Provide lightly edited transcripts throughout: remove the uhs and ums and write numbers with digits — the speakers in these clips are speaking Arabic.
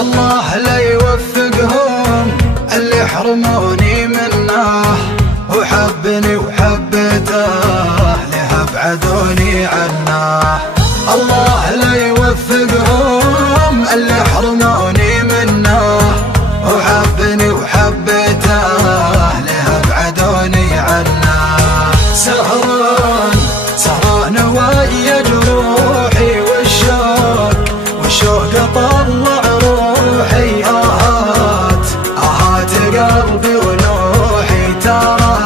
الله لا يوفقهم اللي يحرموني منه، وحبني وحبته لها بعدوني عنه. الله لا يوفقهم اللي يحرموني منه، وحبني وحبته لها بعدوني عنه. سهران سهران ويا جروحي والشوق طلع روحي. آهات قلبي ونوحي ترى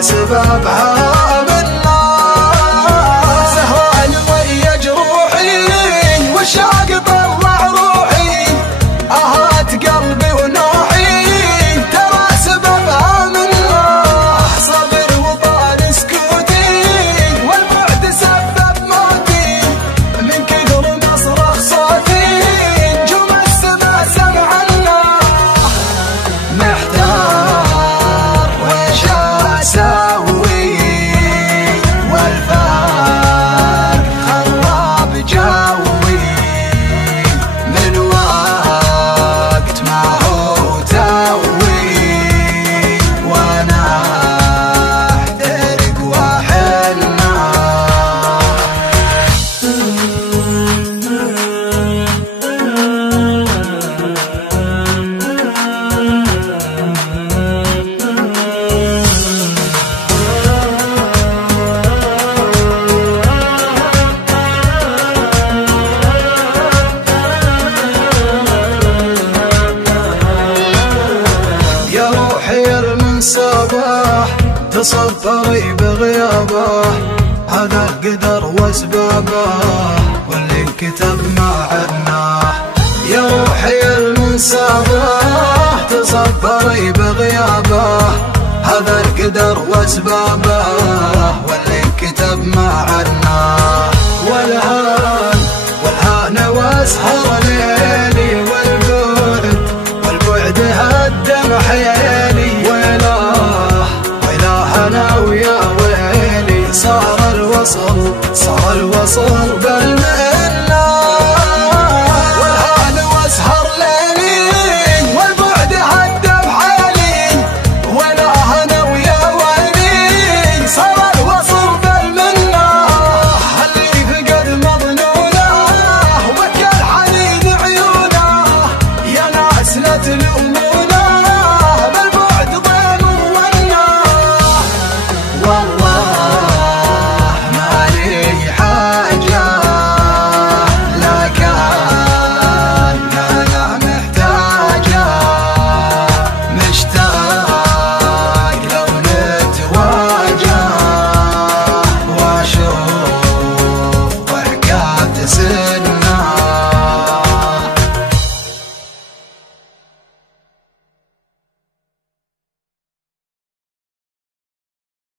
سببها منه. سهران ويا جروحي والشوق طلع روحي. آهات قلبي ونوحي ترى سببها منه. صبر وطال سكوتي والبعد سبب موتي. من كثر ما صرخ صوتي نجوم السما سمعنا. محتار ويش اسوي والفرق خرب جوي. من وقت ما هو توي وانا احترق واحنا. يا روحي من صباح تصبري بغيابه. هذا القدر واسبابه واللي انكتب ما عدناه. يا روحي من صباح تصبري بغيابه. هذا القدر واسبابه واللي انكتب ما عدناه. والهان واسهر ليلي والبعد هدم حيالي. ويلاه انا ويا ويلي صار الوصل